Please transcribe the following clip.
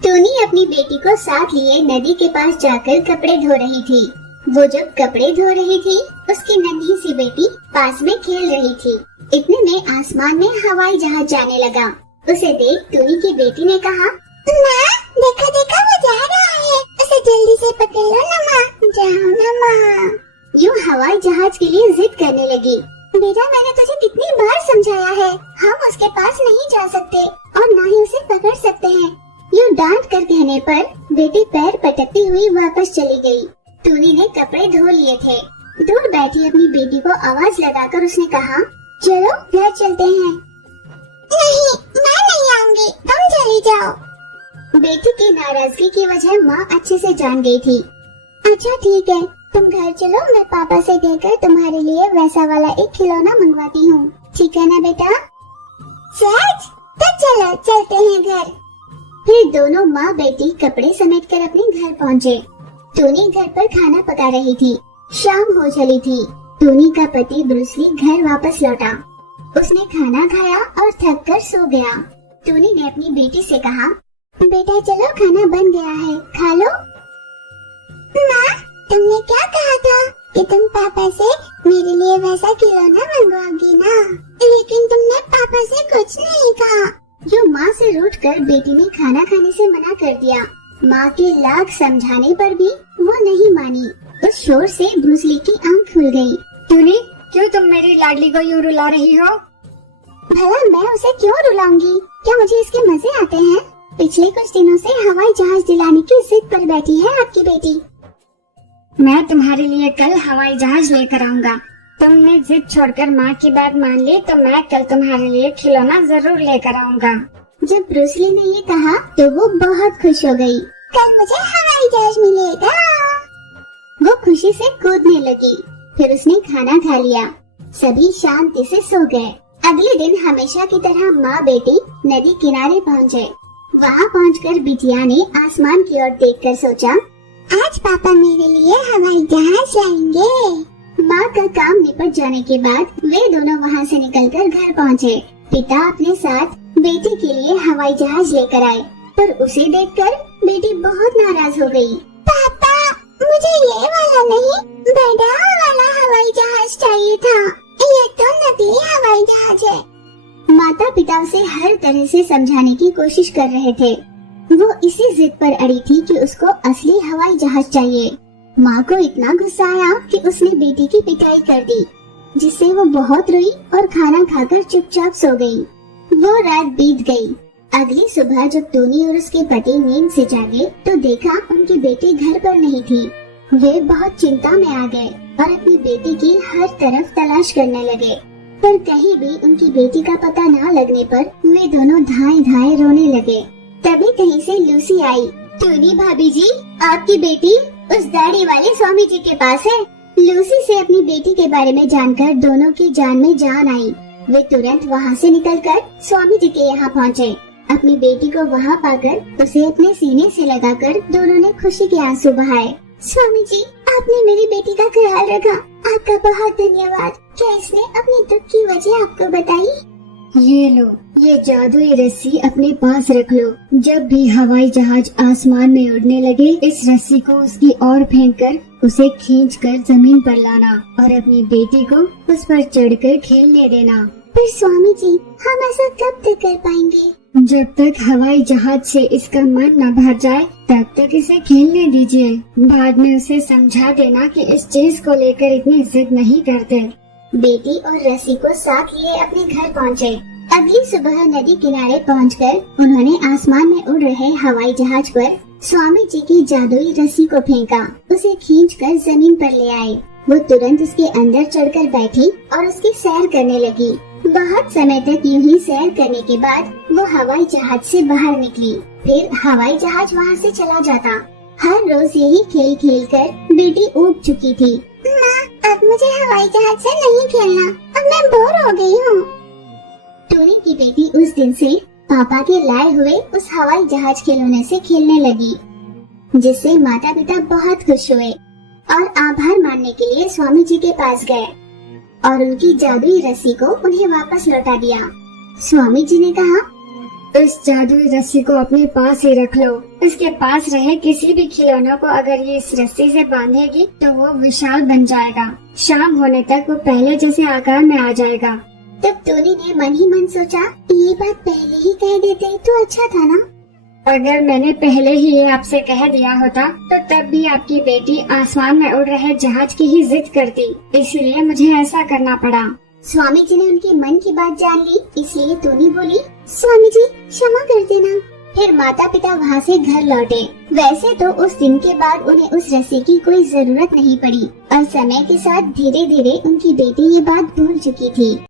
टूनी अपनी बेटी को साथ लिए नदी के पास जाकर कपड़े धो रही थी। वो जब कपड़े धो रही थी, उसकी नन्ही सी बेटी पास में खेल रही थी। इतने में आसमान में हवाई जहाज जाने लगा। उसे देख टूनी की बेटी ने कहा, माँ, देखो देखो वो जा रहा है, उसे जल्दी से पकड़ लो ना माँ, जाओ ना माँ। यूँ हवाई जहाज के लिए जिद करने लगी। बेटा, मैंने तुझे कितनी बार समझाया है, हम उसके पास नहीं जा सकते और न ही उसे पकड़ सकते हैं। यूँ डांट कर कहने पर बेटी पैर पटकती हुई वापस चली गई। टूनी ने कपड़े धो लिए थे। दूर बैठी अपनी बेटी को आवाज लगाकर उसने कहा, चलो घर चलते हैं। नहीं, मैं नहीं आऊंगी, तुम चली जाओ। बेटी की नाराजगी की वजह माँ अच्छे से जान गई थी। अच्छा ठीक है, तुम घर चलो, मैं पापा से कहकर तुम्हारे लिए वैसा वाला एक खिलौना मंगवाती हूँ, ठीक है ना बेटा? सच? तो चलो चलते हैं घर। फिर दोनों माँ बेटी कपड़े समेट कर अपने घर पहुँचे। टूनी घर पर खाना पका रही थी। शाम हो चली थी। टूनी का पति ब्रूसली घर वापस लौटा। उसने खाना खाया और थक कर सो गया। टूनी ने अपनी बेटी से कहा, बेटा चलो खाना बन गया है, खा लो। माँ, तुमने क्या कहा था कि तुम पापा से मेरे लिए वैसा खिलौना मंगवाओगी ना, लेकिन तुमने पापा से कुछ नहीं कहा। जो माँ से रूठ कर बेटी ने खाना खाने से मना कर दिया। माँ के लाख समझाने पर भी वो नहीं मानी। उस शोर से ब्रूसली की आंख खुल गई। टूनी, क्यों तुम मेरी लाडली को यूँ रुला रही हो? भला मैं उसे क्यों रुलाऊंगी? क्या मुझे इसके मजे आते हैं? पिछले कुछ दिनों से हवाई जहाज दिलाने की जिद पर बैठी है आपकी बेटी। मैं तुम्हारे लिए कल हवाई जहाज लेकर आऊंगा। तुमने जिद छोड़कर माँ की बात मान ली तो मैं कल तुम्हारे लिए खिलौना जरूर लेकर आऊंगा। जब ब्रूसली ने ये कहा तो वो बहुत खुश हो गई। कल मुझे हवाई जहाज मिलेगा। वो खुशी से कूदने लगी। फिर उसने खाना खा लिया। सभी शांति से सो गए। अगले दिन हमेशा की तरह माँ बेटी नदी किनारे पहुँचे। वहाँ पहुँचकर बिटिया ने आसमान की ओर देखकर सोचा, आज पापा मेरे लिए हवाई जहाज लाएंगे। माँ का काम निपट जाने के बाद वे दोनों वहाँ से निकलकर घर पहुँचे। पिता अपने साथ बेटी के लिए हवाई जहाज लेकर आए, पर उसे देखकर बेटी बहुत नाराज हो गई। पापा, मुझे ये वाला नहीं, बड़ा वाला हवाई जहाज चाहिए था। ये तो नकली हवाई जहाज है। माता पिता उसे हर तरह से समझाने की कोशिश कर रहे थे। वो इसी जिद पर अड़ी थी कि उसको असली हवाई जहाज चाहिए। माँ को इतना गुस्सा आया कि उसने बेटी की पिटाई कर दी, जिससे वो बहुत रोई और खाना खाकर चुपचाप सो गई। वो रात बीत गई। अगली सुबह जब टूनी और उसके पति नींद से जागे तो देखा उनकी बेटी घर पर नहीं थी। वे बहुत चिंता में आ गए और अपनी बेटी की हर तरफ तलाश करने लगे, पर कहीं भी उनकी बेटी का पता न लगने पर वे दोनों धाए धाए रोने लगे। तभी कहीं से लूसी आई। टूनी भाभी जी, आपकी बेटी उस दाढ़ी वाले स्वामी जी के पास है। लूसी से अपनी बेटी के बारे में जानकर दोनों की जान में जान आई। वे तुरंत वहाँ से निकलकर स्वामी जी के यहाँ पहुँचे। अपनी बेटी को वहाँ पाकर उसे अपने सीने से लगाकर दोनों ने खुशी के आंसू बहाए। स्वामी जी, आपने मेरी बेटी का ख्याल रखा, आपका बहुत धन्यवाद। क्या इसने अपने दुख की वजह आपको बताई? ये लो, ये जादुई रस्सी अपने पास रख लो। जब भी हवाई जहाज आसमान में उड़ने लगे, इस रस्सी को उसकी ओर फेंककर उसे खींचकर जमीन पर लाना और अपनी बेटी को उस पर चढ़कर खेलने देना। पर स्वामी जी, हम ऐसा कब तक कर पाएंगे? जब तक हवाई जहाज से इसका मन न भर जाए तब तक इसे खेलने दीजिए। बाद में उसे समझा देना कि इस चीज को लेकर इतनी जिद नहीं करते। बेटी और रस्सी को साथ लिए अपने घर पहुँचे। अगली सुबह नदी किनारे पहुंचकर उन्होंने आसमान में उड़ रहे हवाई जहाज पर स्वामी जी की जादुई रस्सी को फेंका। उसे खींचकर जमीन पर ले आए। वो तुरंत उसके अंदर चढ़कर बैठी और उसकी सैर करने लगी। बहुत समय तक यूं ही सैर करने के बाद वो हवाई जहाज से बाहर निकली। फिर हवाई जहाज वहाँ से चला जाता। हर रोज यही खेल खेल कर बेटी ऊब चुकी थी। माँ, अब मुझे हवाई जहाज से नहीं खेलना, अब मैं बोर हो गई हूँ। टूनी की बेटी उस दिन से पापा के लाए हुए उस हवाई जहाज खिलौने से खेलने लगी, जिससे माता पिता बहुत खुश हुए और आभार मानने के लिए स्वामी जी के पास गए और उनकी जादुई रस्सी को उन्हें वापस लौटा दिया। स्वामी जी ने कहा, इस जादुई रस्सी को अपने पास ही रख लो। इसके पास रहे किसी भी खिलौनों को अगर ये इस रस्सी से बांधेगी तो वो विशाल बन जाएगा। शाम होने तक वो पहले जैसे आकार में आ जाएगा। तब टोनी ने मन ही मन सोचा, ये बात पहले ही कह देते तो अच्छा था ना। अगर मैंने पहले ही ये आपसे कह दिया होता तो तब भी आपकी बेटी आसमान में उड़ रहे जहाज की ही जिद करती, इसलिए मुझे ऐसा करना पड़ा। स्वामी जी ने उनके मन की बात जान ली, इसलिए टोनी बोली, स्वामी जी क्षमा कर देना। फिर माता पिता वहाँ से घर लौटे। वैसे तो उस दिन के बाद उन्हें उस रस्सी की कोई जरूरत नहीं पड़ी और समय के साथ धीरे धीरे उनकी बेटी ये बात भूल चुकी थी।